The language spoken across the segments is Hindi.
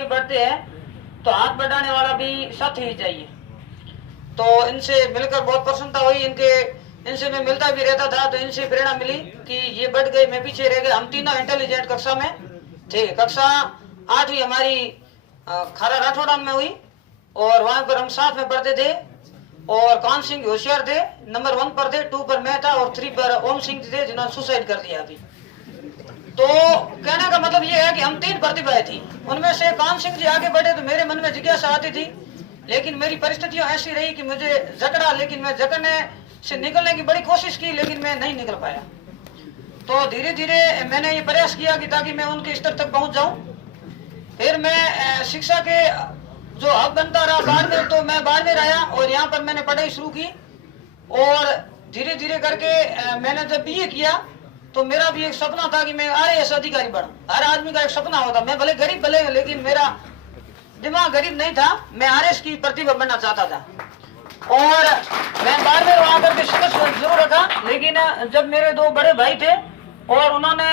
आगे बढ़ते हैं तो हाथ बढ़ाने वाला भी साथी ही चाहिए। तो इनसे मिलकर बहुत प्रसन्नता हुई। इनसे मैं मिलता भी रहता था तो इनसे प्रेरणा मिली कि ये बढ़ गए, मैं पीछे रह गया। हम तीनों इंटेलिजेंट कक्षा में थे। कक्षा 8वीं हमारी खारा राठौड़ा में हुई और वहां पर हम साथ में पढ़ते थे। और कान सिंह होशियार थे, नंबर 1 पर थे, 2 पर मैं था और 3 पर ओम सिंह थे जिन्होंने सुसाइड कर दिया अभी। तो कहने का मतलब ये है कि हम 3 प्रतिभाएं थी। उनमें से कान सिंह जी आगे बढ़े तो मेरे मन में जिज्ञासा आती थी, लेकिन मेरी परिस्थितियां ऐसी रही कि मुझे जकड़ा, लेकिन मैं जकड़ने से निकलने की बड़ी कोशिश की लेकिन मैं नहीं निकल पाया। तो धीरे धीरे मैंने ये प्रयास किया कि ताकि मैं उनके स्तर तक पहुंच जाऊं। फिर मैं शिक्षा के जो हब बनता रहा बाड़मेर, तो मैं बाड़मेर आया और यहाँ पर मैंने पढ़ाई शुरू की। और धीरे धीरे करके मैंने जब बीए किया तो मेरा भी एक सपना था कि मैं आईएएस अधिकारी बनूं। हर आदमी का एक सपना होता। मैं भले गरीब भले, लेकिन मेरा दिमाग गरीब नहीं था। मैं आईएएस की प्रतिभा बनना चाहता था और मैं बाड़मेर वहां करके संघर्ष जरूर रखा। लेकिन जब मेरे 2 बड़े भाई थे और उन्होंने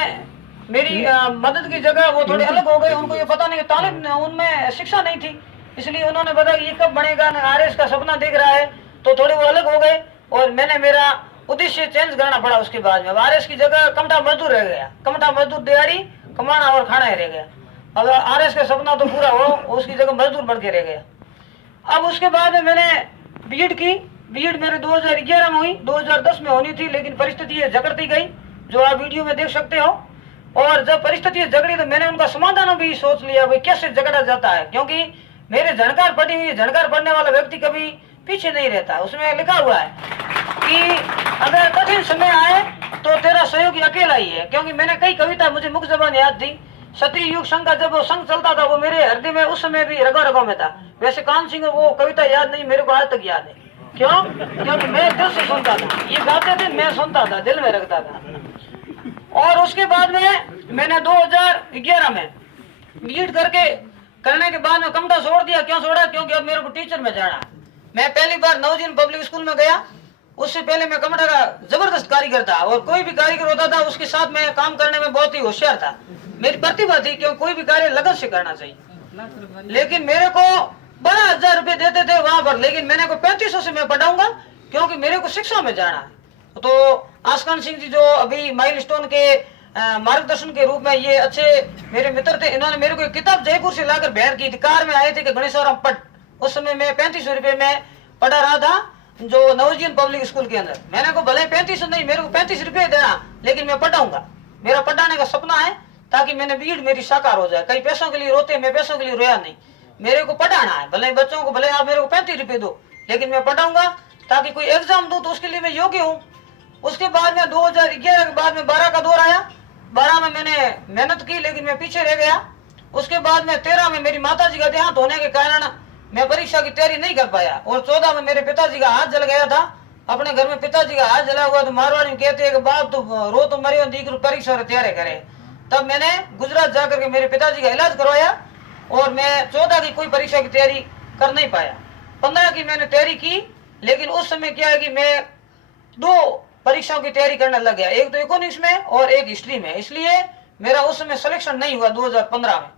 मेरी मदद की जगह वो थोड़े अलग हो गए। उनको ये पता नहीं, तालीम उनमें शिक्षा नहीं थी, इसलिए उन्होंने बताया ये कब बनेगा, आरएस का सपना देख रहा है। तो थोड़े वो अलग हो गए और मैंने मेरा उद्देश्य चेंज करना पड़ा। उसके बाद में आरएस की जगह कमठा मजदूर रह गया। कमठा मजदूर दिहाड़ी कमाना और खाना ही रह गया। अगर आरएस का सपना तो पूरा हो, उसकी जगह मजदूर बन के रह गया। अब उसके बाद में मैंने बीएड की। बीएड मेरे 2011 में हुई, 2010 में होनी थी, लेकिन परिस्थिति जकड़ती गई, जो आप वीडियो में देख सकते हो। और जब परिस्थिति जगड़ी तो मैंने उनका समाधान भी सोच लिया, भाई कैसे झगड़ा जाता है। क्योंकि मेरे झणकार पड़ी हुई, झणकार पड़ने वाला व्यक्ति कभी पीछे नहीं रहता। उसमें लिखा हुआ है कि अगर कठिन समय आए तो तेरा सहयोगी अकेला ही है। क्योंकि मैंने कई कविता मुझे मुख जबान याद थी। क्षत्रिय युग संघ का जब वो संघ चलता था वो मेरे हृदय में उस समय भी रगो रगो में था। वैसे कान सिंह वो कविता याद नहीं, मेरे को आज तक याद है। क्यों? क्योंकि मैं दिल से सुनता था। ये गाते थे, मैं सुनता था, दिल में रखता था। और उसके बाद में मैंने 2011 में बीएड करने के बाद में कमठा छोड़ दिया। क्यों छोड़ा? क्योंकि अब मेरे को टीचर में जाना। मैं पहली बार नवजीवन पब्लिक स्कूल में गया। उससे पहले मैं कमठा का जबरदस्त कारीगर था और कोई भी कारीगर होता था उसके साथ मैं काम करने में बहुत ही होशियार था। मेरी प्रतिभा थी, क्योंकि कोई भी कार्य लगन से करना चाहिए। लेकिन मेरे को 12,000 रुपए देते थे वहां पर, लेकिन मैंने को 3500 से मैं पढ़ाऊंगा क्योंकि मेरे को शिक्षा में जाना है। तो आसकान सिंह जी जो अभी माइलस्टोन के मार्गदर्शन के रूप में ये अच्छे मेरे मित्र थे, इन्होंने मेरे को एक किताब जयपुर से लाकर भेंट की थी। कार में आए थे कि गणेशवरम पट। उस समय मैं 3500 रुपए में पढ़ा रहा था जो नवजीवन पब्लिक स्कूल के अंदर। मैंने को भले 3500 नहीं, मेरे को 35 रुपए देना, लेकिन मैं पढ़ाऊंगा। मेरा पढ़ाने का सपना है ताकि मैंने बीएड मेरी साकार हो जाए। कई पैसों के लिए रोते, मैं पैसों के लिए रोया नहीं। मेरे को पढ़ाना है। भले बच्चों को, भले आप मेरे को 35 रुपए दो, लेकिन मैं पढ़ाऊंगा ताकि कोई एग्जाम दूं तो उसके लिए मैं योग्य हूँ। उसके बाद में 2011 के बाद में 12 का दौर आया। 12 में मैंने मेहनत की लेकिन मैं पीछे रह गया। उसके बाद में 13 में मेरी माता जी का देहांत होने के कारण मैं परीक्षा की तैयारी नहीं कर पाया। और 14 में मेरे पिताजी का हाथ जल गया था। अपने घर में पिताजी का हाथ जला हुआ तो मारवाड़ी में कहते हैं कि बाप तो रो तो मरियो, दीकरू परीक्षा तैयारी करे। तब मैंने गुजरात जाकर के मेरे पिताजी का इलाज करवाया और मैं 14 की कोई परीक्षा की तैयारी कर नहीं पाया। 15 की मैंने तैयारी की, लेकिन उस समय क्या है कि मैं 2 परीक्षाओं की तैयारी करने लग गया, एक तो इकोनॉमिक्स में और एक हिस्ट्री में। इसलिए मेरा उस समय सिलेक्शन नहीं हुआ 2015 में।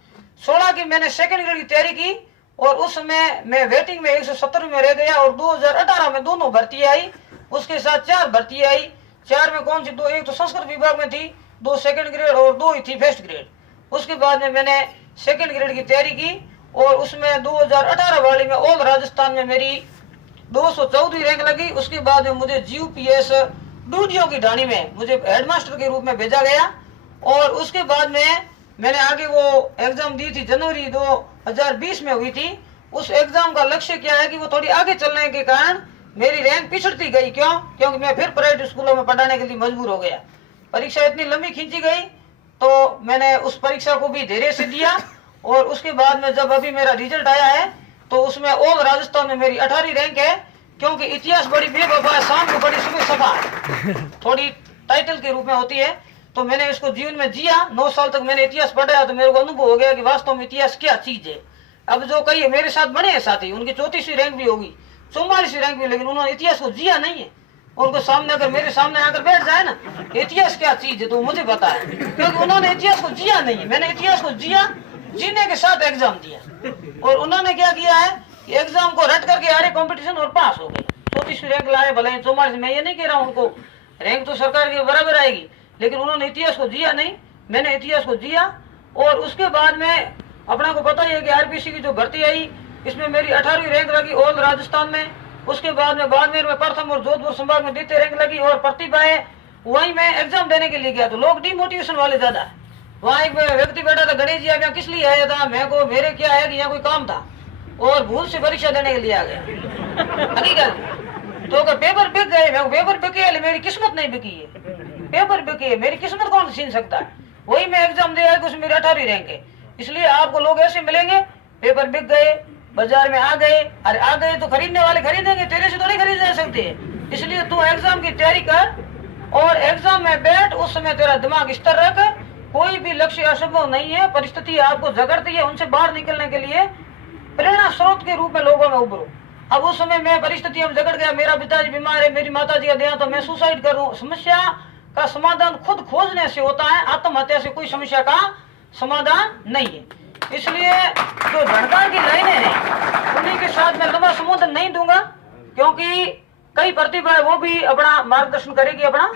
16 की मैंने सेकंड ग्रेड की तैयारी की और उस समय मैं वेटिंग में 170 में रह गया। और 2018 में दोनों भर्ती आई, उसके साथ 4 भर्ती आई। 4 में कौन सी? 2, एक तो संस्कृत विभाग में थी, 2 सेकंड ग्रेड और 2 ही थी फर्स्ट ग्रेड। उसके बाद में मैंने सेकंड ग्रेड की तैयारी की और उसमें 2018 वाली में ऑल राजस्थान में मेरी 214 रैंक लगी। उसके बाद में मुझे जीयूपीएस डूडियो की ढाणी में मुझे हेडमास्टर के रूप में भेजा गया। और उसके बाद में मैंने आगे वो एग्जाम दी थी, जनवरी 2020 में हुई थी। उस एग्जाम का लक्ष्य क्या है कि वो थोड़ी आगे चलने के कारण मेरी रैंक पिछड़ती गई। क्यों? क्योंकि मैं फिर प्राइवेट स्कूलों में पढ़ाने के लिए मजबूर हो गया। परीक्षा इतनी लंबी खींची गई तो मैंने उस परीक्षा को भी धैर्य से दिया। और उसके बाद में जब अभी मेरा रिजल्ट आया है तो उसमें ऑल राजस्थान में मेरी 18वीं रैंक है। क्योंकि इतिहास बड़ी बेवफा है, शाम को बड़ी सुबह सफा है, थोड़ी टाइटल के रूप में होती है। तो मैंने इसको जीवन में जिया। 9 साल तक मैंने इतिहास पढ़ा तो मेरे को अनुभव हो गया कि वास्तव में इतिहास क्या चीज है। अब जो कई मेरे साथ बने हैं साथी, उनकी 34वीं रैंक भी होगी, 44वीं रैंक भी, लेकिन उन्होंने इतिहास को जिया नहीं है। उनको सामने अगर मेरे सामने आकर बैठ जाए ना, इतिहास क्या चीज है तो मुझे पता है, क्योंकि उन्होंने इतिहास को जिया नहीं है। मैंने इतिहास को जिया जीने के साथ एग्जाम दिया और उन्होंने क्या किया है, एग्जाम को रट करके आ रहे कंपटीशन और पास हो गए, 34वीं रैंक लाए। भले 44, मैं ये नहीं कह रहा हूँ उनको रैंक तो सरकार के बराबर आएगी, लेकिन उन्होंने इतिहास को जिया नहीं, मैंने इतिहास को जिया। और उसके बाद में अपना को पता ही है कि आरपीसी की जो भर्ती आई, इसमें मेरी 18वीं रैंक लगी ऑल राजस्थान में। उसके बाद में बाड़मेर में प्रथम और जोधपुर संभाग में 2य रैंक लगी और प्रतिभा है वहीं मैं एग्जाम देने के लिए गया तो लोग डिमोटिवेशन वाले ज्यादा। वहाँ एक व्यक्ति बैठा था, गणेश जी आप यहाँ किस लिए आया था, मैं को मेरे क्या है कि यहाँ कोई काम था और भूल से परीक्षा देने के लिए आ गया। हकीकत तो अगर पेपर बिक गए, मैं पेपर बिके, मेरी किस्मत नहीं बिकी है, पेपर बिके, मेरी किस्मत कौन छीन सकता है। वही मैं एग्जाम दे आया, उसमें मेरी 18वीं रैंक है। इसलिए आपको लोग ऐसे मिलेंगे, पेपर बिक गए, बाजार में आ गए, अरे आ गए तो खरीदने वाले खरीदेंगे, तेरे से तो नहीं खरीदे जा सकते। इसलिए तू एग्जाम की तैयारी कर और एग्जाम में बैठ, उस समय तेरा दिमाग स्थिर रख, कोई भी लक्ष्य असंभव नहीं है, परिस्थिति आपको जगड़ती है, उनसे बाहर निकलने के लिए प्रेरणा स्रोत के रूप में लोगों में उभरो। अब उस समय मैं परिस्थिति में जगड़ गया, मेरा पिताजी बीमार है, मेरी माताजी का देहांत, तो मैं सुसाइड करूं। समस्या का समाधान खुद खोजने से होता है, आत्महत्या से कोई समस्या का समाधान नहीं है। इसलिए जो झणकार की लाइनें हैं उन्हीं के साथ मैं लंबा संबोधन नहीं दूंगा, क्योंकि कई प्रतिभा है वो भी अपना मार्गदर्शन करेगी अपना,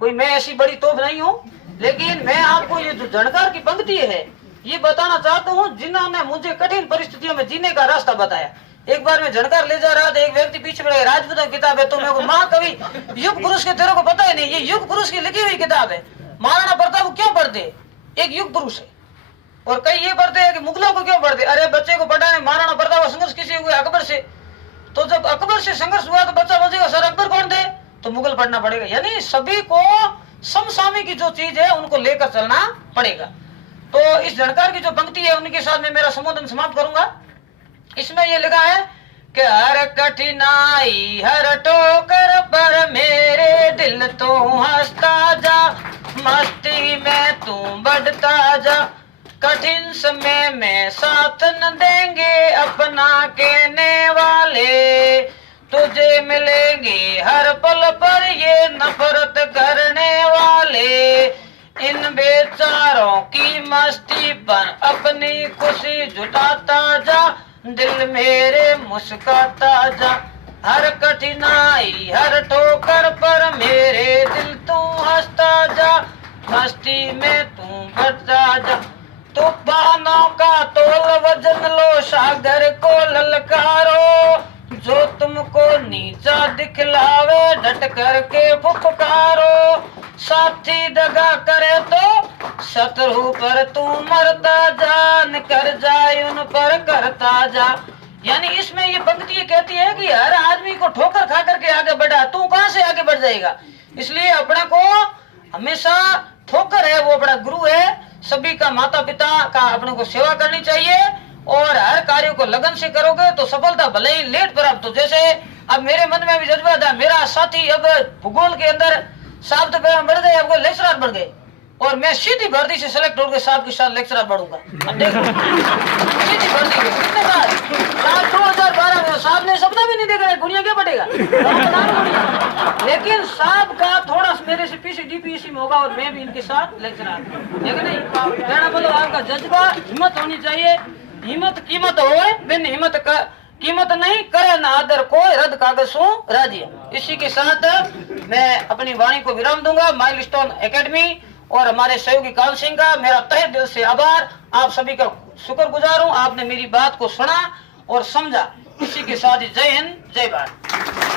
कोई मैं ऐसी बड़ी तोप नहीं हूँ। लेकिन मैं आपको ये जो झणकार की पंक्ति है ये बताना चाहता हूँ, जिन्होंने मुझे कठिन परिस्थितियों में जीने का रास्ता बताया। एक बार मैं झणकार ले जा रहा था, एक व्यक्ति पीछे पड़े, राजपूतों की किताब है, तो मेरे को महाकवि युग पुरुष के तेरे को पता ही नहीं, ये युग पुरुष की लिखी हुई किताब है। महाराणा प्रताप क्यों पढ़ते, एक युग पुरुष है। और कई ये पढ़ते हैं कि मुगलों को क्यों पढ़ते, अरे बच्चे को पढ़ाने महाराणा प्रताप का संघर्ष किसी हुए अकबर से, तो जब अकबर से संघर्ष हुआ तो बच्चा बचेगा, सर अकबर कौन थे, तो मुगल पढ़ना पड़ेगा। यानी सभी को समसामयिक की जो चीज है उनको लेकर चलना पड़ेगा। तो इस झणकार की जो पंक्ति है उनके साथ में मेरा संबोधन समाप्त करूंगा। इसमें ये लिखा है कि हर कठिनाई हर ठोकर पर मेरे दिल तो हंसता जा, मस्ती में तू बढ़ता जा, कठिन समय में साथ न देंगे अपना कहने वाले, तुझे मिलेंगे हर पल पर ये नफरत करने वाले, इन बेचारों की मस्ती पर अपनी खुशी जुटाता जा, दिल मेरे मुस्कुराता जा, हर कठिनाई हर ठोकर पर मेरे दिल तू हंसता जा, मस्ती में तू बढ़ता जा, तूफानों का तोल वजन लो, सागर को ललकारो, जो तुमको नीचा दिखलावे डट करके फुफकारो, साथी दगा करे तो शत्रु पर तू मरता जा, कर जाए उन पर करता जा। यानी इसमें ये पंक्ति कहती है कि हर आदमी को ठोकर खा करके आगे बढ़ा, तू कहां से आगे बढ़ जाएगा। इसलिए अपने को हमेशा ठोकर है वो अपना गुरु है, सभी का माता पिता का अपने को सेवा करनी चाहिए और हर कार्य को लगन से करोगे तो सफलता भले ही लेट प्राप्त हो। जैसे अब मेरे मन में भी जज्बा था, मेरा साथी अब भूगोल के अंदर साहब तो बढ़ गए, अब लेक्चरर बढ़ गए और मैं सीधी भर्ती से सेलेक्ट होकर साहब के साथ लेक्चरर बढ़ूंगा। अब देखो सीधी भर्ती में कितने बार साल 2012 में साहब ने सपना भी नहीं देखा दुनिया क्या बढ़ेगा, लेकिन साहब का थोड़ा मेरे से पीछे डीपीएससी में होगा और मैं भी इनके साथ लेक्चरर, लेकिन नहीं कहना बोलो आपका जज्बा हिम्मत होनी चाहिए, हिम्मत कीमत हो, बिन हिम्मत का कीमत नहीं करे ना आदर को, रद्द कागज सो राजी। इसी के साथ मैं अपनी वाणी को विराम दूंगा। माइलस्टोन एकेडमी और हमारे सहयोगी काल सिंह का मेरा तहे दिल से आभार, आप सभी का शुक्रगुजार हूँ, आपने मेरी बात को सुना और समझा। इसी के साथ जय हिंद जय भारत।